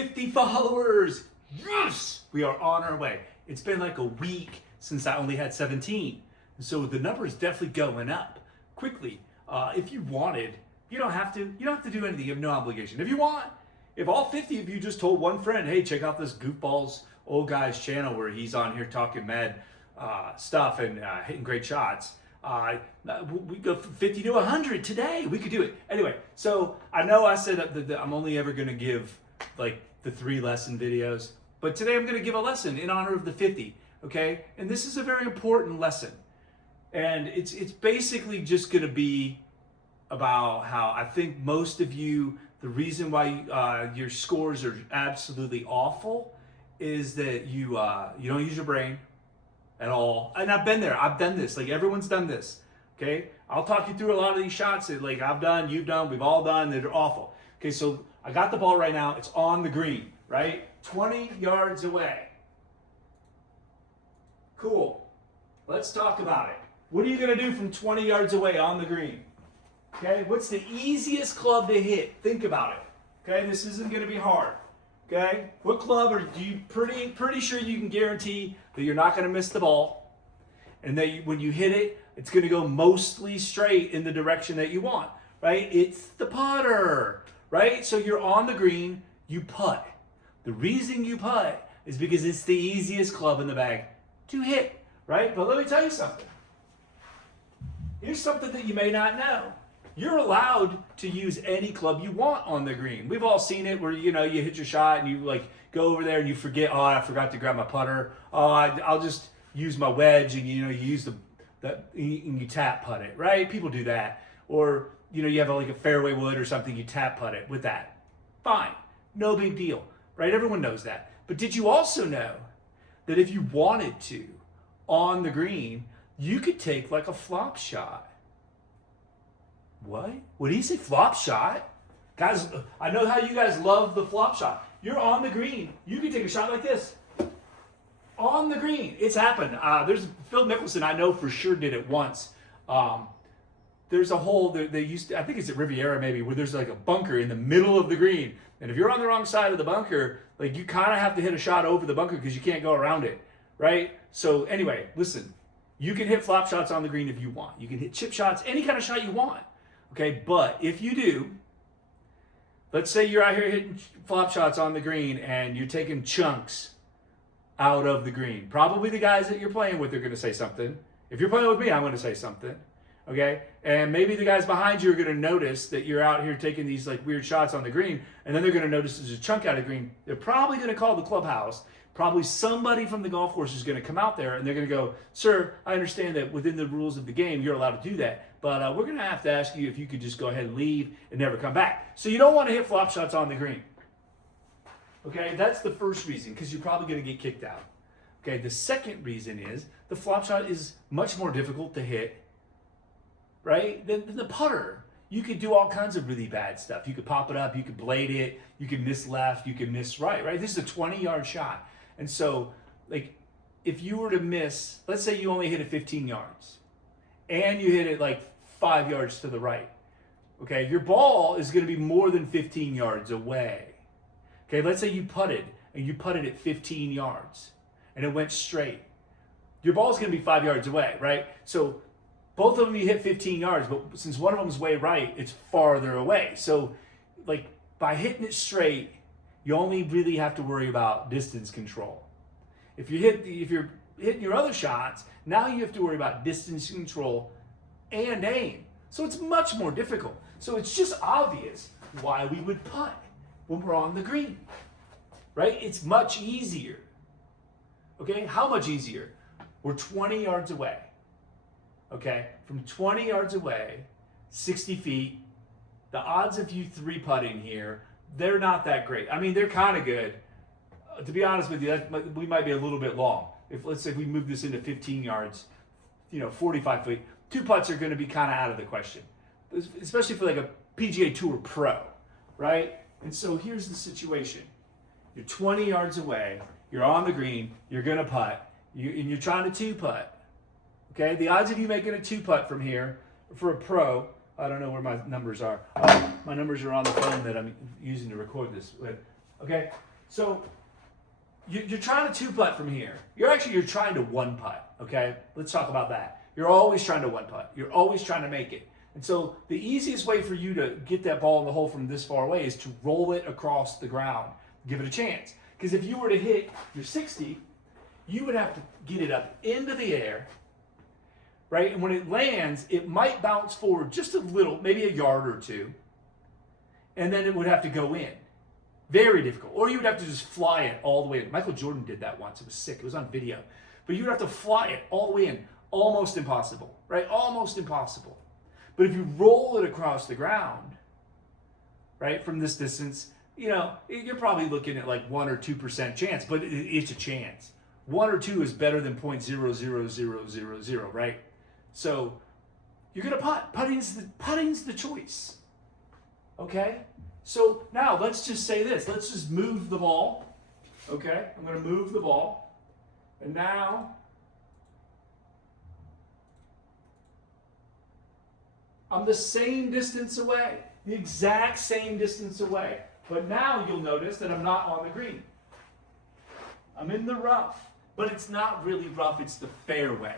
50 followers. Yes, we are on our way. It's been like a week since I only had 17. So the number is definitely going up quickly. If you wanted, you don't have to do anything. You have no obligation. If you want, if all 50 of you just told one friend, hey, check out this goofballs old guy's channel where he's on here talking mad stuff and hitting great shots. We go from 50 to 100 today. We could do it. Anyway, so I know I said that I'm only ever going to give like the 3 lesson videos, but today I'm going to give a lesson in honor of the 50. Okay, and this is a very important lesson, and it's basically just going to be about how I think most of you, the reason why your scores are absolutely awful is that you don't use your brain at all. And I've been there. I've done this. Like everyone's done this. Okay, I'll talk you through a lot of these shots that like I've done, you've done, we've all done. They're awful. Okay, so I got the ball right now. It's on the green, right? 20 yards away. Cool. Let's talk about it. What are you going to do from 20 yards away on the green? Okay, what's the easiest club to hit? Think about it. Okay, this isn't going to be hard. Okay, what club are you pretty sure you can guarantee that you're not going to miss the ball, and that when you hit it, it's going to go mostly straight in the direction that you want, right? It's the putter, right? So you're on the green, you putt. The reason you putt is because it's the easiest club in the bag to hit, right? But let me tell you something. Here's something that you may not know. You're allowed to use any club you want on the green. We've all seen it where, you hit your shot and you like go over there and you forget, oh, I forgot to grab my putter. Oh, I'll just use my wedge, and you use and you tap putt it, right? People do that. Or, you have like a fairway wood or something, you tap putt it with that. Fine. No big deal, right? Everyone knows that. But did you also know that if you wanted to, on the green, you could take like a flop shot? What? What did he say? Flop shot? Guys, I know how you guys love the flop shot. You're on the green. You can take a shot like this. On the green. It's happened. There's Phil Mickelson, I know for sure did it once. There's a hole that they used to, I think it's at Riviera maybe, where there's like a bunker in the middle of the green. And if you're on the wrong side of the bunker, like you kind of have to hit a shot over the bunker because you can't go around it, right? So anyway, listen, you can hit flop shots on the green if you want. You can hit chip shots, any kind of shot you want. Okay, but if you do, let's say you're out here hitting flop shots on the green and you're taking chunks out of the green. Probably the guys that you're playing with are going to say something. If you're playing with me, I'm going to say something. Okay, and maybe the guys behind you are going to notice that you're out here taking these like weird shots on the green, and then they're going to notice there's a chunk out of green. They're probably going to call the clubhouse. Probably somebody from the golf course is going to come out there and they're going to go, sir, I understand that within the rules of the game, you're allowed to do that. But we're going to have to ask you if you could just go ahead and leave and never come back. So you don't want to hit flop shots on the green. Okay, that's the first reason, because you're probably going to get kicked out. Okay, the second reason is the flop shot is much more difficult to hit, right, than the putter. You could do all kinds of really bad stuff. You could pop it up, you could blade it, you could miss left, you could miss right, right? This is a 20-yard shot. And so, like, if you were to miss, let's say you only hit it 15 yards, and you hit it like 5 yards to the right, okay, your ball is going to be more than 15 yards away. Okay, let's say you putted, and you putted at 15 yards, and it went straight. Your ball is going to be 5 yards away, right? So both of them you hit 15 yards, but since one of them is way right, it's farther away. So, like, by hitting it straight, you only really have to worry about distance control. If you're hitting your other shots, now you have to worry about distance control and aim. So it's much more difficult. So it's just obvious why we would putt when we're on the green, right? It's much easier. Okay, how much easier? We're 20 yards away. Okay, from 20 yards away, 60 feet, the odds of you 3-putting here, they're not that great. I mean, they're kind of good. To be honest with you, we might be a little bit long. Let's say we move this into 15 yards, 45 feet, 2 putts are going to be kind of out of the question, especially for like a PGA Tour pro, right? And so here's the situation. You're 20 yards away, you're on the green, you're going to putt, and you're trying to 2-putt. Okay, the odds of you making a 2-putt from here for a pro, I don't know where my numbers are. My numbers are on the phone that I'm using to record this with. Okay, So you're trying to two putt from here. You're trying to one putt, okay? Let's talk about that. You're always trying to one putt. You're always trying to make it. And so the easiest way for you to get that ball in the hole from this far away is to roll it across the ground. Give it a chance. Because if you were to hit your 60, you would have to get it up into the air, right? And when it lands, it might bounce forward just a little, maybe a yard or two, and then it would have to go in. Very difficult. Or you would have to just fly it all the way in. Michael Jordan did that once. It was sick. It was on video. But you would have to fly it all the way in. Almost impossible, right? Almost impossible. But if you roll it across the ground, right, from this distance, you're probably looking at like 1 or 2% chance, but it's a chance. 1 or 2 is better than 0.00000, right? So you're going to putt. Putting's the choice. Okay? So now let's just say this. Let's just move the ball. Okay? I'm going to move the ball. And now I'm the same distance away. The exact same distance away. But now you'll notice that I'm not on the green. I'm in the rough. But it's not really rough. It's the fairway.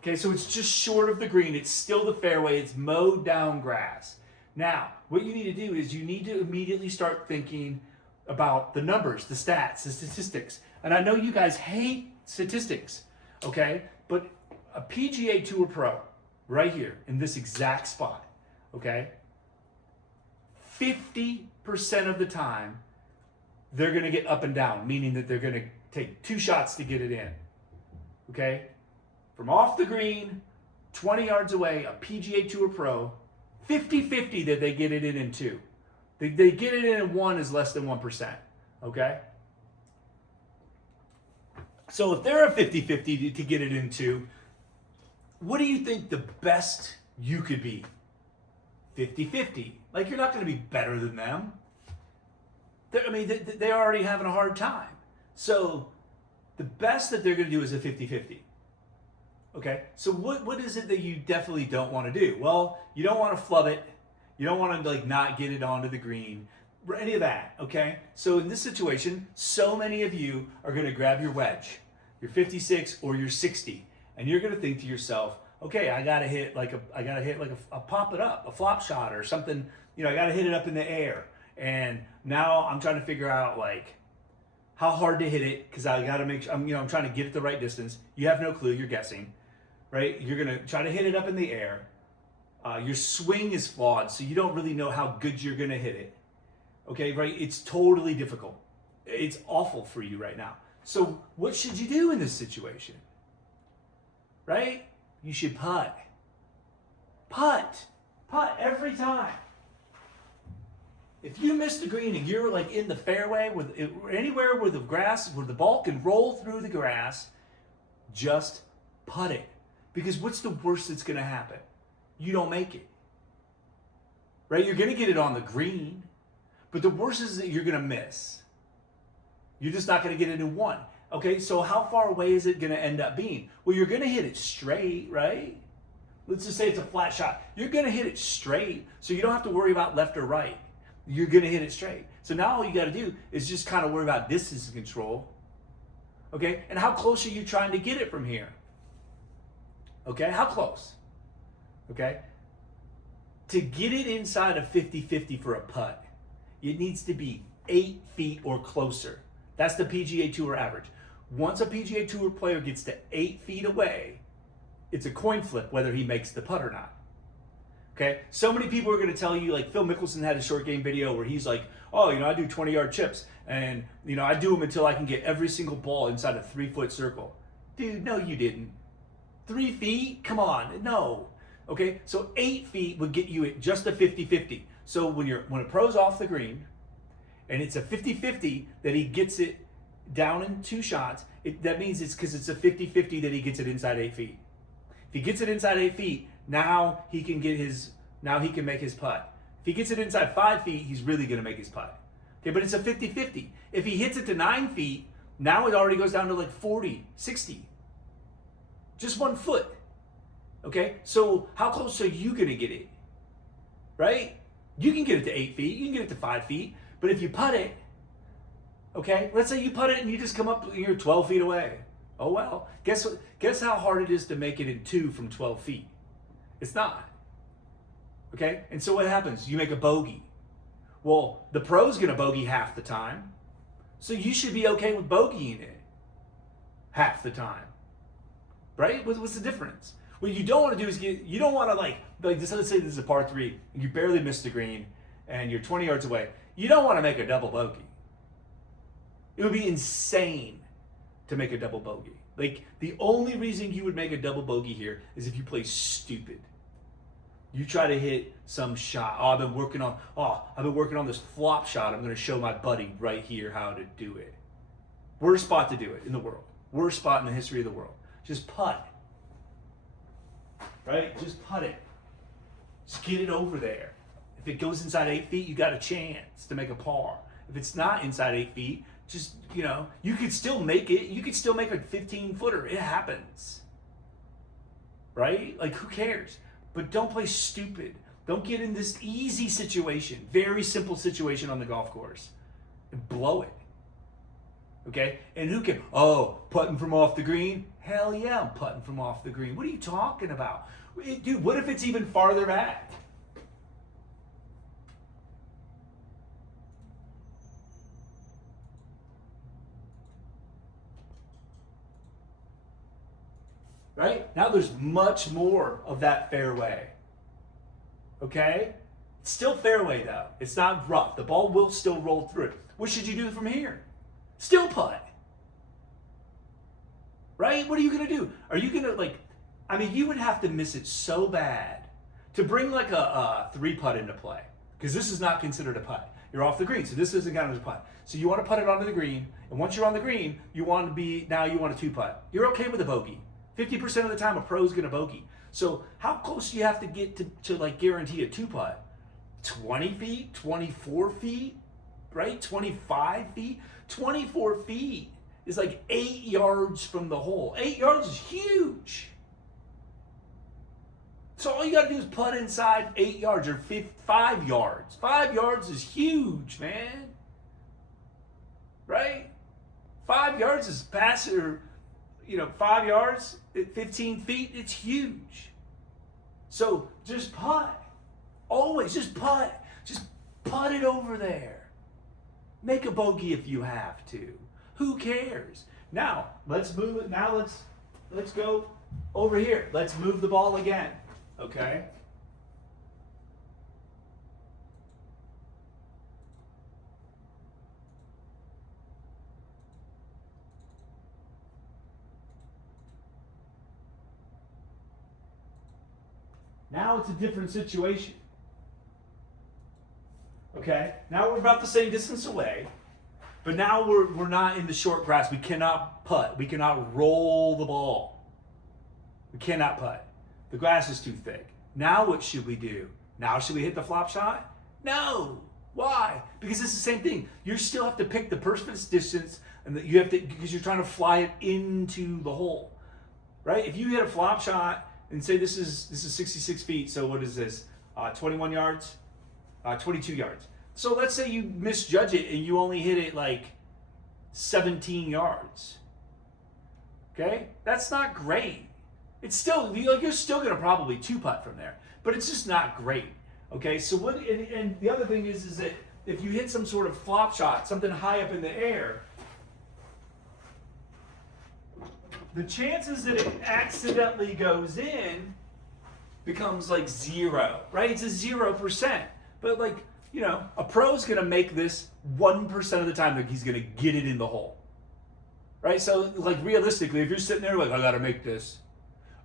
Okay, so it's just short of the green. It's still the fairway. It's mowed down grass. Now, what you need to do is you need to immediately start thinking about the numbers, the stats, the statistics. And I know you guys hate statistics, okay? But a PGA Tour pro, right here, in this exact spot, okay? 50% of the time, they're going to get up and down, meaning that they're going to take 2 shots to get it in, okay? From off the green, 20 yards away, a PGA Tour pro, 50-50 that they get it in 2. They get it in 1 is less than 1%, okay? So if they're a 50-50 to get it in 2, what do you think the best you could be? 50-50. Like, you're not going to be better than them. They're already having a hard time. So the best that they're going to do is a 50-50. Okay, so what is it that you definitely don't want to do? Well, you don't want to flub it. You don't want to not get it onto the green, any of that, okay? So in this situation, so many of you are going to grab your wedge, your 56 or your 60, and you're going to think to yourself, okay, I got to hit like a pop it up, a flop shot or something, I got to hit it up in the air. And now I'm trying to figure out how hard to hit it, because I got to make sure, I'm trying to get it the right distance. You have no clue, you're guessing. Right? You're going to try to hit it up in the air. Your swing is flawed, so you don't really know how good you're going to hit it. Okay, right? It's totally difficult. It's awful for you right now. So what should you do in this situation? Right? You should putt. Putt every time. If you miss the green and you're in the fairway, anywhere where the ball can roll through the grass, just putt it. Because what's the worst that's going to happen? You don't make it. Right? You're going to get it on the green, but the worst is that you're going to miss. You're just not going to get it in 1. Okay, so how far away is it going to end up being? Well, you're going to hit it straight, right? Let's just say it's a flat shot. You're going to hit it straight, so you don't have to worry about left or right. You're going to hit it straight. So now all you got to do is just kind of worry about distance control. Okay, and how close are you trying to get it from here? Okay, how close? Okay, to get it inside of 50-50 for a putt, it needs to be 8 feet or closer. That's the PGA Tour average. Once a PGA Tour player gets to 8 feet away, it's a coin flip whether he makes the putt or not. Okay, so many people are going to tell you, Phil Mickelson had a short game video where he's like, oh, I do 20-yard chips, and I do them until I can get every single ball inside a 3-foot circle. Dude, no, you didn't. 3 feet? Come on, no. Okay, so 8 feet would get you at just a 50-50. So when a pro's off the green, and it's a 50-50 that he gets it down in 2 shots, that means it's because it's a 50-50 that he gets it inside 8 feet. If he gets it inside 8 feet, now he can make his putt. If he gets it inside 5 feet, he's really going to make his putt. Okay, but it's a 50-50. If he hits it to 9 feet, now it already goes down to 40, 60. Just 1 foot. Okay, so how close are you going to get it? Right? You can get it to 8 feet, you can get it to 5 feet, but if you putt it, Okay, let's say you putt it and you just come up, you're 12 feet away. Oh well, guess what? Guess how hard it is to make it in 2 from 12 feet? It's not. Okay, and so what happens? You make a bogey. Well, the pro's gonna bogey half the time, so you should be okay with bogeying it half the time, right? What's the difference? What you don't want to do is you don't want to like this. Let's say this is a par 3 and you barely missed the green and you're 20 yards away. You don't want to make a double bogey. It would be insane to make a double bogey. Like, the only reason you would make a double bogey here is if you play stupid. You try to hit some shot. I've been working on this flop shot. I'm going to show my buddy right here how to do it. Worst spot to do it in the world. Worst spot in the history of the world. Just putt. Right? Just putt it. Just get it over there. If it goes inside 8 feet, you got a chance to make a par. If it's not inside 8 feet, just, you could still make it. You could still make a 15-footer. It happens. Right? Like, who cares? But don't play stupid. Don't get in this easy situation, very simple situation on the golf course, and blow it. Okay? And who can, putting from off the green? Hell yeah, I'm putting from off the green. What are you talking about? Dude, what if it's even farther back? Right? Now there's much more of that fairway. Okay? It's still fairway though. It's not rough. The ball will still roll through it. What should you do from here? Still putt. Right? What are you going to do? Are you going to you would have to miss it so bad to bring like a 3-putt into play. Because this is not considered a putt. You're off the green, so this isn't counted as a putt. So you want to putt it onto the green, and once you're on the green, you want a 2-putt. You're okay with a bogey. 50% of the time, a pro's going to bogey. So how close do you have to get to like guarantee a 2-putt? 20 feet? 24 feet? Right? 25 feet? 24 feet is like 8 yards from the hole. 8 yards is huge. So all you got to do is putt inside 8 yards or 5 yards. 5 yards is huge, man. Right? 5 yards is passive, or 5 yards at 15 feet, it's huge. So just putt. Always just putt. Just putt it over there. Make a bogey if you have to. Who cares? Now, let's move it. Now let's go over here. Let's move the ball again. Okay? Now it's a different situation. Okay? Now we're about the same distance away, but now we're not in the short grass. We cannot putt. We cannot roll the ball. We cannot putt. The grass is too thick. Now what should we do? Now should we hit the flop shot? No. Why? Because it's the same thing. You still have to pick the perfect distance, and you have to, because you're trying to fly it into the hole. Right? If you hit a flop shot and say this is 66 feet, so what is this? 21 yards? 22 yards. So let's say you misjudge it and you only hit it like 17 yards. Okay? That's not great. It's still, you're still going to probably 2-putt from there, but it's just not great. Okay? So what, and the other thing is that if you hit some sort of flop shot, something high up in the air, the chances that it accidentally goes in becomes like 0, right? It's a 0%. But like, a pro's going to make this 1% of the time that he's going to get it in the hole. Right? So like realistically, if you're sitting there like, I got to make this.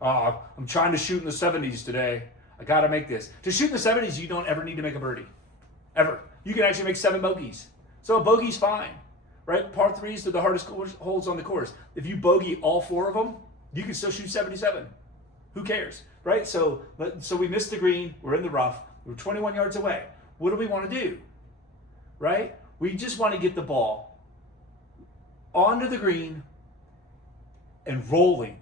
I'm trying to shoot in the 70s today. I got to make this. To shoot in the 70s, you don't ever need to make a birdie. Ever. You can actually make 7 bogeys. So a bogey's fine. Right? Par 3s are the hardest holes on the course. If you bogey all 4 of them, you can still shoot 77. Who cares? Right? So we missed the green. We're in the rough. We're 21 yards away. What do we want to do? Right? We just want to get the ball onto the green and rolling.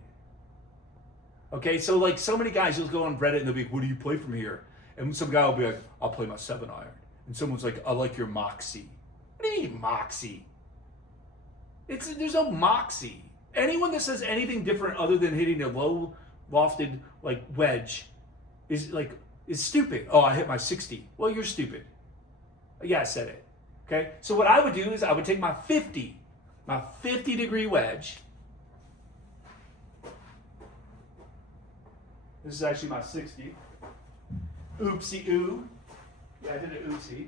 Okay? So like so many guys, you'll go on Reddit and they'll be like, what do you play from here? And some guy will be like, I'll play my 7-iron. And someone's like, I like your moxie. What do you mean moxie? There's no moxie. Anyone that says anything different other than hitting a low lofted like wedge is stupid. Oh, I hit my 60. Well, you're stupid. Yeah, I said it. Okay? So what I would do is I would take my 50 degree wedge. This is actually my 60. Oopsie oo. Yeah, I did an oopsie.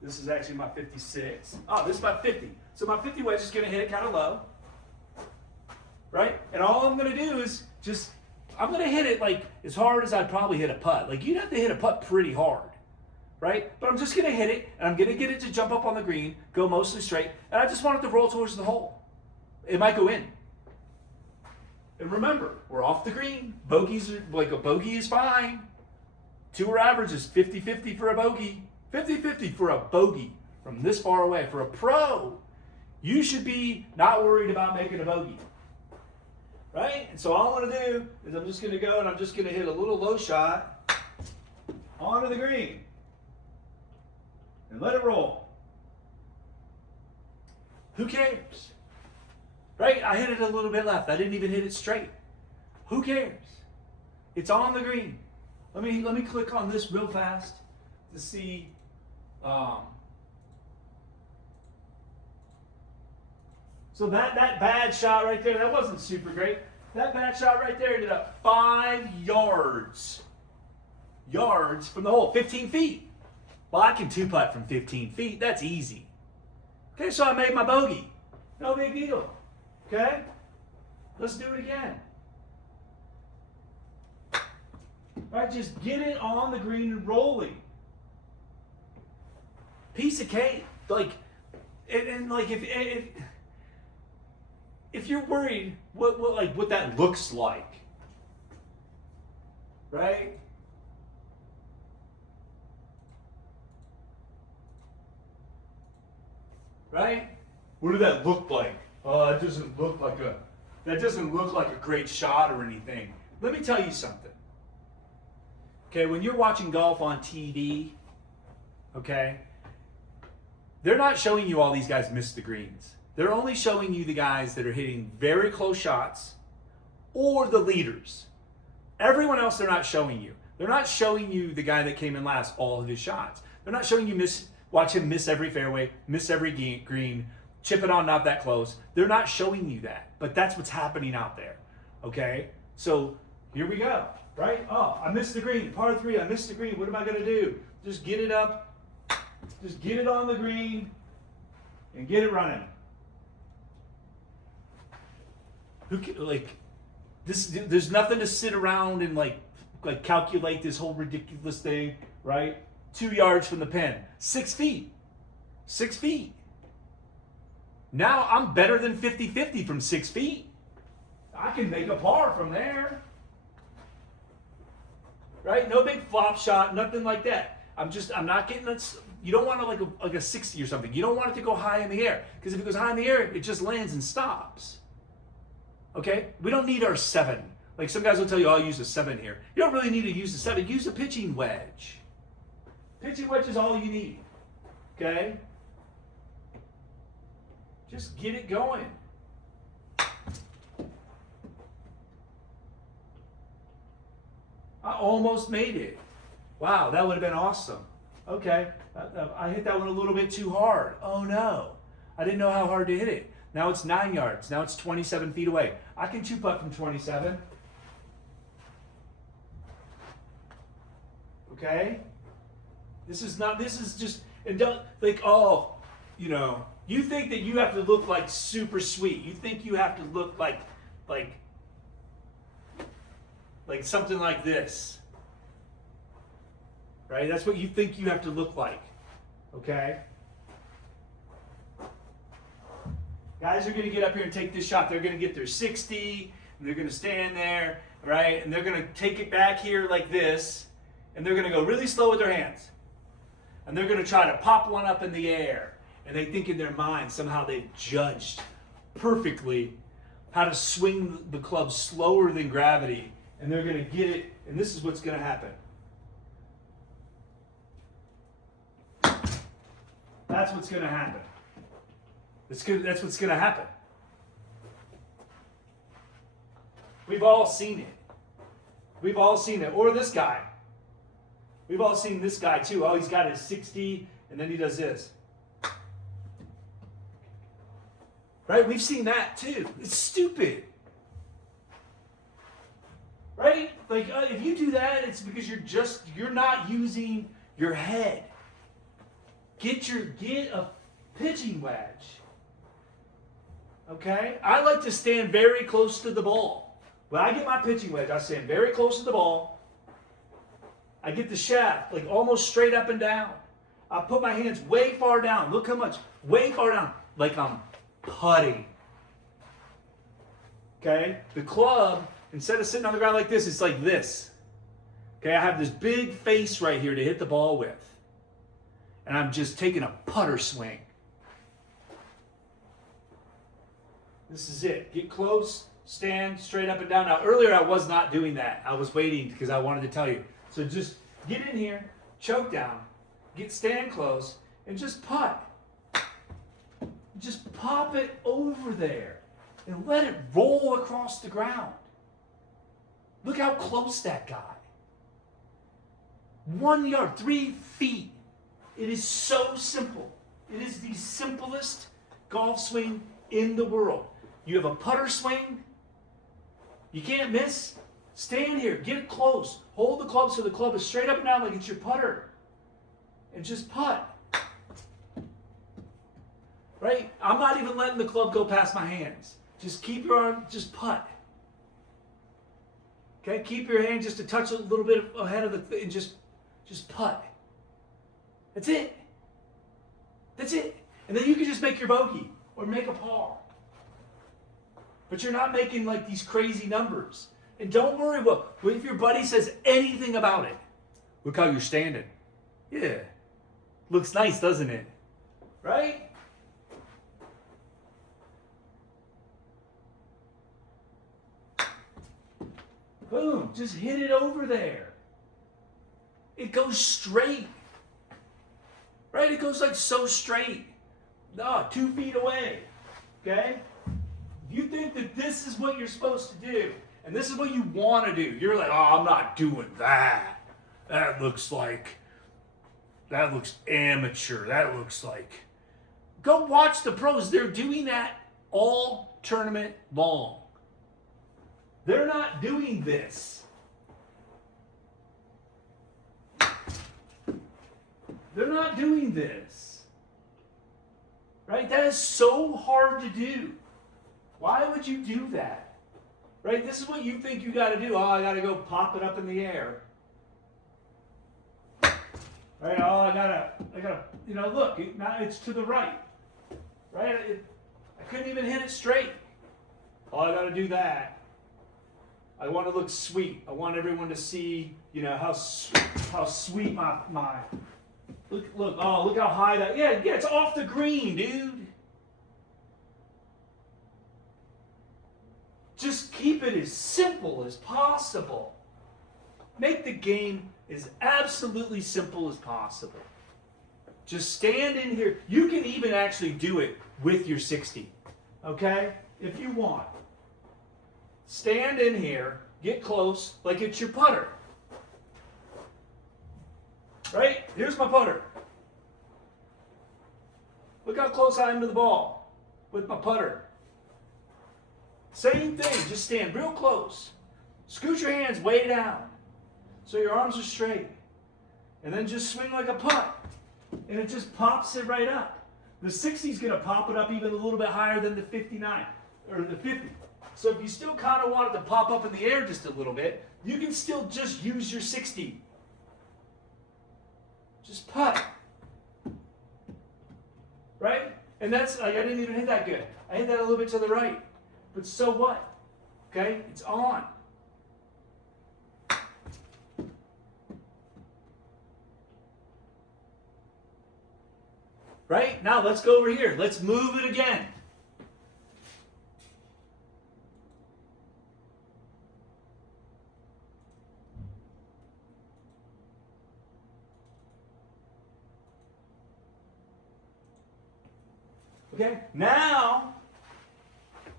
This is actually my 56. Oh, this is my 50. So my 50 wedge is going to hit it kind of low. Right? And all I'm going to do is I'm going to hit it like as hard as I'd probably hit a putt. Like you'd have to hit a putt pretty hard. Right? But I'm just going to hit it, and I'm going to get it to jump up on the green, go mostly straight, and I just want it to roll towards the hole. It might go in. And remember, we're off the green. Bogeys are, like a bogey is fine. Tour average is 50-50 for a bogey. 50-50 for a bogey from this far away. For a pro, you should be not worried about making a bogey. Right? And so all I'm going to do is I'm just going to go and I'm just going to hit a little low shot onto the green. And let it roll. Who cares? Right? I hit it a little bit left. I didn't even hit it straight. Who cares? It's on the green. Let me click on this real fast to see. So that bad shot right there, that wasn't super great. That bad shot right there ended up 5 yards. Yards from the hole, 15 feet. Well, I can 2-putt from 15 feet. That's easy. Okay, so I made my bogey. No big deal. Okay? Let's do it again. All right, just get it on the green and rolling. Piece of cake. Like, and like if you're worried what that looks like, right? Right? What did that look like? Oh, that doesn't look like a great shot or anything. Let me tell you something. Okay, when you're watching golf on TV, okay, they're not showing you all these guys miss the greens. They're only showing you the guys that are hitting very close shots or the leaders. Everyone else they're not showing you. They're not showing you the guy that came in last, all of his shots. They're not showing you watch him miss every fairway, miss every green, chip it on not that close. They're not showing you that, but that's what's happening out there, okay? So here we go, right? Oh, I missed the green, par 3, I missed the green. What am I gonna do? Just get it up, just get it on the green and get it running. There's nothing to sit around and like calculate this whole ridiculous thing, right? 2 yards from the pin, 6 feet, 6 feet. Now I'm better than 50-50 from 6 feet. I can make a par from there. Right? No big flop shot, nothing like that. I'm not getting it. You don't want to like a 60 or something. You don't want it to go high in the air. Because if it goes high in the air, it just lands and stops. Okay? We don't need our 7. Like some guys will tell you, I'll use a 7 here. You don't really need to use a 7. Use a pitching wedge. Pitching wedge is all you need. Okay? Just get it going. I almost made it. Wow, that would have been awesome. Okay, I hit that one a little bit too hard. Oh no, I didn't know how hard to hit it. Now it's 9 yards. Now it's 27 feet away. I can 2-putt from 27. Okay? This is just, and don't, like, oh, you think that you have to look like super sweet. You think you have to look like something like this. Right? That's what you think you have to look like. Okay? Guys are going to get up here and take this shot. They're going to get their 60, and they're going to stand there, right? And they're going to take it back here like this, and they're going to go really slow with their hands. And they're going to try to pop one up in the air. And they think in their mind somehow they've judged perfectly how to swing the club slower than gravity. And they're going to get it, and this is what's going to happen. That's what's going to happen. That's good. That's what's going to happen. We've all seen it. We've all seen it. Or this guy. We've all seen this guy too. Oh, he's got his 60, and then he does this. Right? We've seen that too. It's stupid. Right? Like, if you do that, it's because you're not using your head. Get a pitching wedge. Okay? I like to stand very close to the ball. When I get my pitching wedge, I stand very close to the ball. I get the shaft like almost straight up and down. I put my hands way far down. Look how much. Way far down. Like I'm putting. Okay? The club, instead of sitting on the ground like this, it's like this. Okay? I have this big face right here to hit the ball with. And I'm just taking a putter swing. This is it. Get close, stand straight up and down. Now, earlier I was not doing that. I was waiting because I wanted to tell you. So just get in here, choke down, stand close, and just putt. Just pop it over there and let it roll across the ground. Look how close that got. 1 yard, 3 feet. It is so simple. It is the simplest golf swing in the world. You have a putter swing. You can't miss. Stand here. Get it close. Hold the club so the club is straight up and down like it's your putter. And just putt. Right? I'm not even letting the club go past my hands. Just keep your arm, just putt. Okay? Keep your hand just a touch a little bit ahead of the, and just putt. That's it. That's it. And then you can just make your bogey or make a par. But you're not making like these crazy numbers. And don't worry if your buddy says anything about it. Look how you're standing. Yeah. Looks nice, doesn't it? Right? Boom. Just hit it over there. It goes straight. Right? It goes like so straight. No, 2 feet away. Okay? If you think that this is what you're supposed to do, and this is what you want to do, you're like, oh, I'm not doing that. That looks amateur. That looks like. Go watch the pros. They're doing that all tournament long. They're not doing this. They're not doing this. Right? That is so hard to do. Why would you do that? Right? This is what you think you got to do. Oh, I got to go pop it up in the air. Right? Oh, I gotta, look, now it's to the right. Right? I couldn't even hit it straight. Oh, I got to do that. I want to look sweet. I want everyone to see, how sweet my look. Oh, look how high that. Yeah, it's off the green, dude. Just keep it as simple as possible. Make the game as absolutely simple as possible. Just stand in here. You can even actually do it with your 60, okay? If you want. Stand in here, get close, like it's your putter. Right? Here's my putter. Look how close I am to the ball with my putter. Same thing, just stand real close. Scoot your hands way down so your arms are straight. And then just swing like a putt. And it just pops it right up. The 60 is going to pop it up even a little bit higher than the 59 or the 50. So if you still kind of want it to pop up in the air just a little bit, you can still just use your 60. Just putt. Right? And that's, like, I didn't even hit that good. I hit that a little bit to the right. But so what? Okay? It's on. Right? Now let's go over here. Let's move it again. Okay, now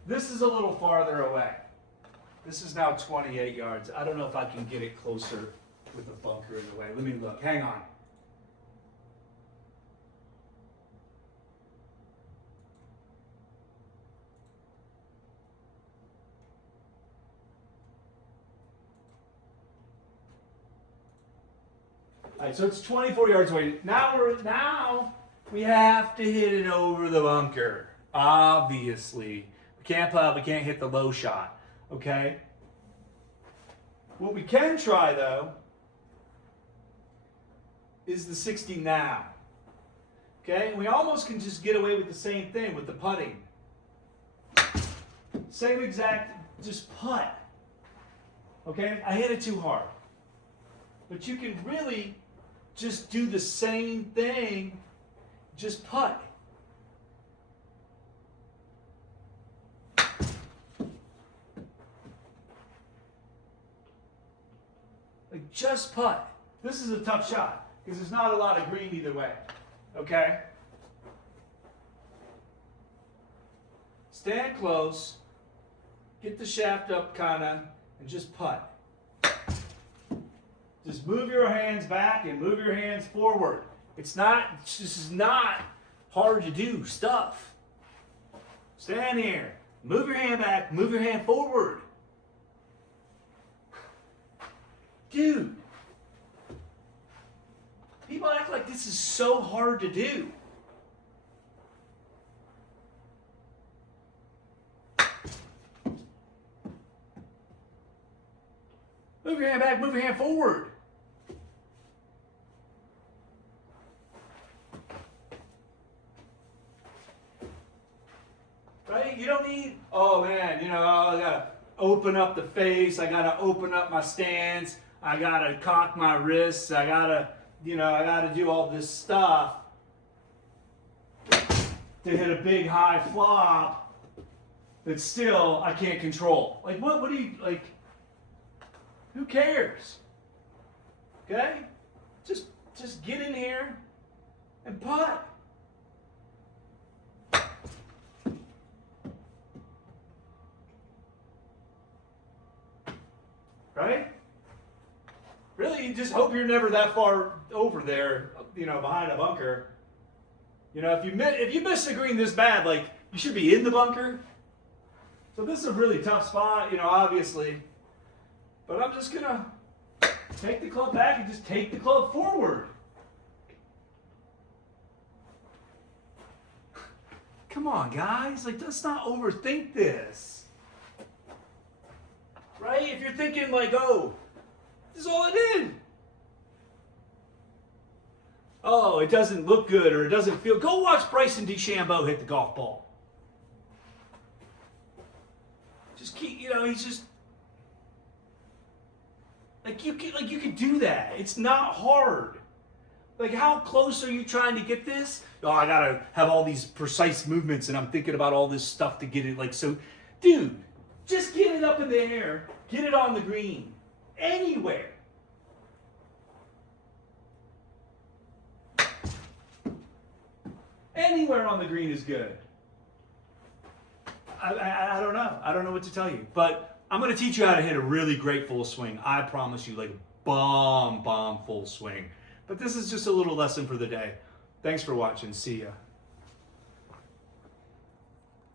this is a little farther away. This is now 28 yards. I don't know if I can get it closer with the bunker in the way. Let me look. Hang on. All right, so it's 24 yards away. Now we have to hit it over the bunker. Obviously, we can't hit the low shot. Okay. What we can try though is the 60 now. Okay, we almost can just get away with the same thing with the putting. Same exact, just putt. Okay, I hit it too hard. But you can really just do the same thing, just putt. Like just putt. This is a tough shot because there's not a lot of green either way. Okay? Stand close, get the shaft up kinda, and just putt. Just move your hands back and move your hands forward. This is not hard to do stuff. Stand here, move your hand back, move your hand forward. Dude, people act like this is so hard to do. Move your hand back, move your hand forward. Right? You don't need, oh man, I gotta open up the face, I gotta open up my stance, I gotta cock my wrists, I gotta do all this stuff to hit a big high flop that still I can't control. Like what do you, like, who cares? Okay? Just get in here and putt. Right? Really, you just hope you're never that far over there, behind a bunker. If you miss the green this bad, like, you should be in the bunker. So this is a really tough spot, obviously. But I'm just gonna take the club back and just take the club forward. Come on, guys. Like, let's not overthink this. Right? If you're thinking like, oh, this is all I did. Oh, it doesn't look good or it doesn't feel. Go watch Bryson DeChambeau hit the golf ball. Just keep, he's just you can do that. It's not hard. Like, how close are you trying to get this? Oh, I gotta have all these precise movements and I'm thinking about all this stuff to get it. Like, so, dude, just get it up in the air, get it on the green, anywhere. Anywhere on the green is good. I don't know. I don't know what to tell you. But I'm going to teach you how to hit a really great full swing. I promise you, like bomb full swing. But this is just a little lesson for the day. Thanks for watching. See ya.